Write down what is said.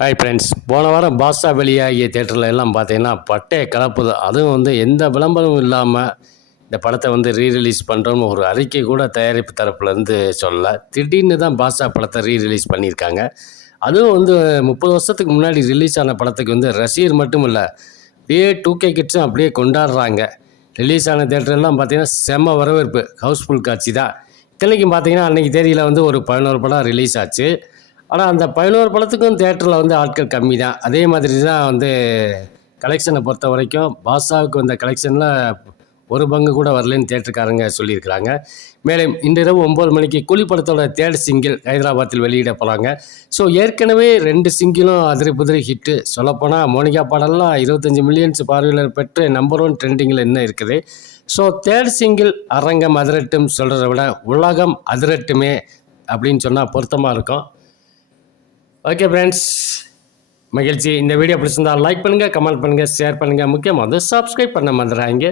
Hi friends போன வாரம் பாஷா வெளியாகிய தேட்டரில் எல்லாம் பார்த்தீங்கன்னா பட்டே கலப்புது. அதுவும் வந்து எந்த விளம்பரமும் இல்லாமல் இந்த படத்தை வந்து ரீ ரிலீஸ் பண்ணுறோம்னு ஒரு அறிக்கை கூட தயாரிப்பு தரப்புலேருந்து சொல்லலை. திடீர்னு தான் பாஷா படத்தை ரீ ரிலீஸ் பண்ணியிருக்காங்க. அதுவும் வந்து முப்பது வருஷத்துக்கு முன்னாடி ரிலீஸ் ஆன படத்துக்கு வந்து ரசிகர் மட்டும் இல்லை அப்படியே டூ கே கிட்ஸும் அப்படியே கொண்டாடுறாங்க. ரிலீஸ் ஆன தேட்டரெல்லாம் பார்த்தீங்கன்னா செம்ம வரவேற்பு. ஹவுஸ்ஃபுல் காட்சி தான். இத்தனைக்கும் பார்த்தீங்கன்னா அன்றைக்கி தேதியில் வந்து ஒரு பதினோரு படம் ரிலீஸ் ஆச்சு. ஆனால் அந்த பதினோரு படத்துக்கும் தேட்டரில் வந்து ஆட்கள் கம்மி தான் அதே மாதிரி தான் வந்து கலெக்ஷனை பொறுத்த வரைக்கும் பாஷாவுக்கு வந்த கலெக்ஷனில் ஒரு பங்கு கூட வரலன்னு தேட்டருக்காரங்க சொல்லியிருக்கிறாங்க. மேலும் இன்றிரவு ஒம்பது மணிக்கு கூலி படத்தோட தேர்ட் சிங்கிள் ஹைதராபாத்தில் வெளியிட போகிறாங்க ஸோ ஏற்கனவே ரெண்டு சிங்கிளும் அதிரி புதிரி ஹிட்டு. சொல்லப்போனால் மோனிகா பாடலாம் இருபத்தஞ்சி மில்லியன்ஸ் பார்வையாளர் பெற்று நம்பர் ஒன் ட்ரெண்டிங்கில் என்ன இருக்குது. ஸோ தேர்ட் சிங்கிள் அரங்கம் அதிரட்டும் சொல்கிறத விட உலகம் அதிரட்டுமே அப்படின்னு சொன்னால் பொருத்தமாக இருக்கும். ஓகே ஃப்ரெண்ட்ஸ் மகிழ்ச்சி. இந்த வீடியோ பிடிச்சிருந்தா லைக் பண்ணுங்கள் கமெண்ட் பண்ணுங்கள் ஷேர் பண்ணுங்கள் முக்கியமாக வந்து சப்ஸ்கிரைப் பண்ண மறந்துடாங்க